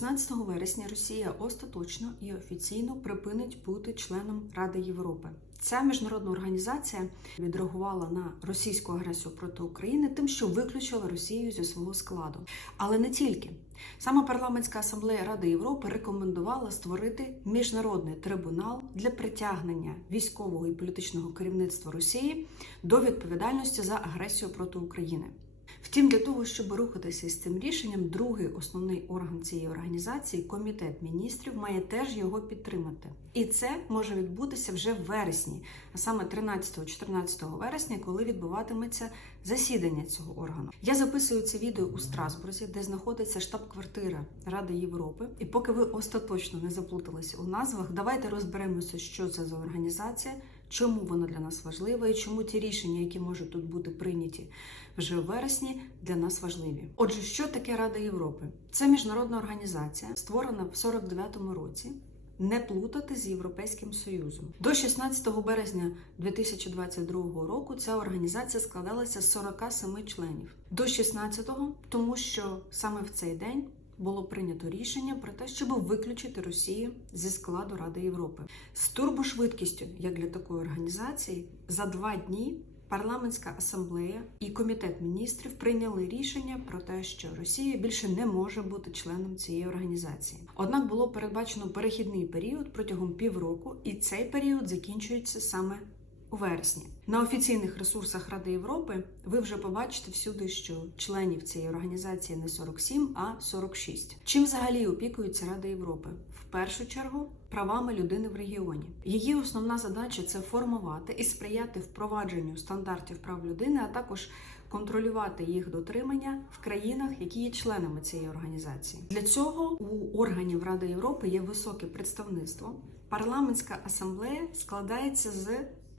16 вересня Росія остаточно і офіційно припинить бути членом Ради Європи. Ця міжнародна організація відреагувала на російську агресію проти України тим, що виключила Росію зі свого складу. Але не тільки саме парламентська асамблея Ради Європи рекомендувала створити міжнародний трибунал для притягнення військового і політичного керівництва Росії до відповідальності за агресію проти України. Втім, для того, щоб рухатися з цим рішенням, другий основний орган цієї організації, комітет міністрів, має теж його підтримати. І це може відбутися вже в вересні, а саме 13-14 вересня, коли відбуватиметься засідання цього органу. Я записую це відео у Страсбурзі, де знаходиться штаб-квартира Ради Європи. І поки ви остаточно не заплуталися у назвах, давайте розберемося, що це за організація. Чому вона для нас важлива і чому ті рішення, які можуть тут бути прийняті вже в вересні, для нас важливі? Отже, що таке Рада Європи? Це міжнародна організація, створена в 49-му році. Не плутати з Європейським Союзом до 16 березня 2022 року. Ця організація складалася з 47 членів до 16-го, тому що саме в цей день було прийнято рішення про те, щоб виключити Росію зі складу Ради Європи з турбошвидкістю, як для такої організації, за два дні. Парламентська асамблея і комітет міністрів прийняли рішення про те, що Росія більше не може бути членом цієї організації. Однак було передбачено перехідний період протягом півроку, і цей період закінчується саме у вересні. На офіційних ресурсах Ради Європи ви вже побачите всюди, що членів цієї організації не 47, а 46. Чим взагалі опікується Рада Європи? В першу чергу правами людини в регіоні. Її основна задача це формувати і сприяти впровадженню стандартів прав людини, а також контролювати їх дотримання в країнах, які є членами цієї організації. Для цього у органів Ради Європи є високе представництво. Парламентська асамблея складається з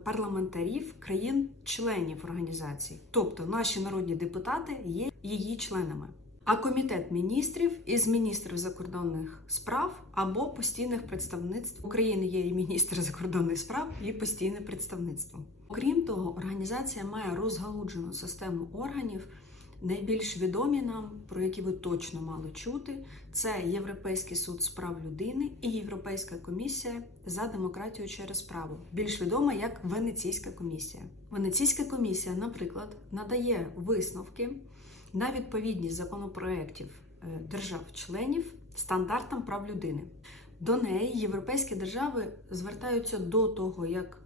парламентарів країн-членів організації, тобто наші народні депутати є її членами. А комітет міністрів із міністрів закордонних справ або постійних представництв України є і міністр закордонних справ, і постійне представництво. Окрім того, організація має розгалуджену систему органів. Найбільш відомі нам, про які ви точно мали чути, це Європейський суд з прав людини і Європейська комісія за демократію через право, більш відома як Венеційська комісія. Венеційська комісія, наприклад, надає висновки на відповідність законопроєктів держав-членів стандартам прав людини. До неї європейські держави звертаються до того, як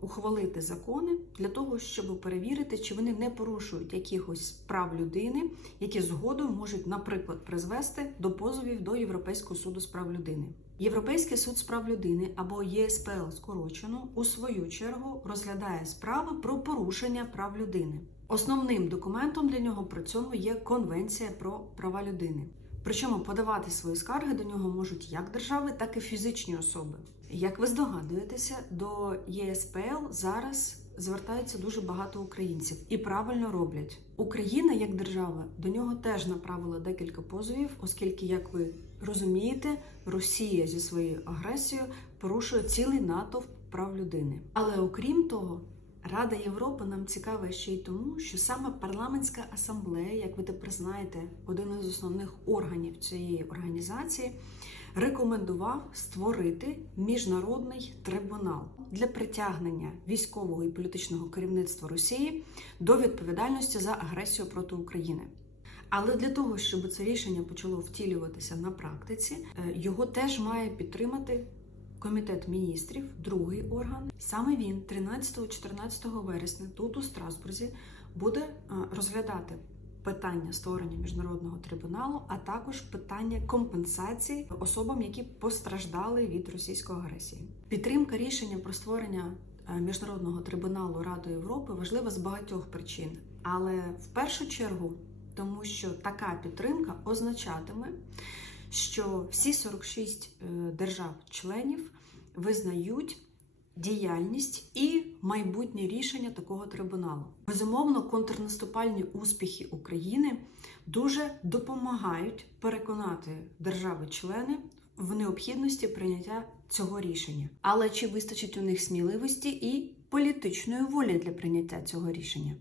ухвалити закони для того, щоб перевірити, чи вони не порушують якихось прав людини, які згодом можуть, наприклад, призвести до позовів до Європейського суду з прав людини. Європейський суд з прав людини або ЄСПЛ скорочено у свою чергу розглядає справи про порушення прав людини. Основним документом для нього при цьому є Конвенція про права людини. Причому подавати свої скарги до нього можуть як держави, так і фізичні особи. Як ви здогадуєтеся, до ЄСПЛ зараз звертаються дуже багато українців і правильно роблять. Україна як держава до нього теж направила декілька позовів, оскільки, як ви розумієте, Росія зі своєю агресією порушує цілий натовп прав людини. Але окрім того, Рада Європи нам цікава ще й тому, що саме парламентська асамблея, як ви тепер знаєте, один із основних органів цієї організації, рекомендував створити міжнародний трибунал для притягнення військового і політичного керівництва Росії до відповідальності за агресію проти України. Але для того, щоб це рішення почало втілюватися на практиці, його теж має підтримати. Комітет міністрів, другий орган, саме він 13-14 вересня тут у Страсбурзі буде розглядати питання створення міжнародного трибуналу, а також питання компенсації особам, які постраждали від російської агресії. Підтримка рішення про створення міжнародного трибуналу Ради Європи важлива з багатьох причин, але в першу чергу, тому що така підтримка означатиме що всі 46 держав-членів визнають діяльність і майбутнє рішення такого трибуналу. Безумовно, контрнаступальні успіхи України дуже допомагають переконати держави-члени в необхідності прийняття цього рішення. Але чи вистачить у них сміливості і політичної волі для прийняття цього рішення?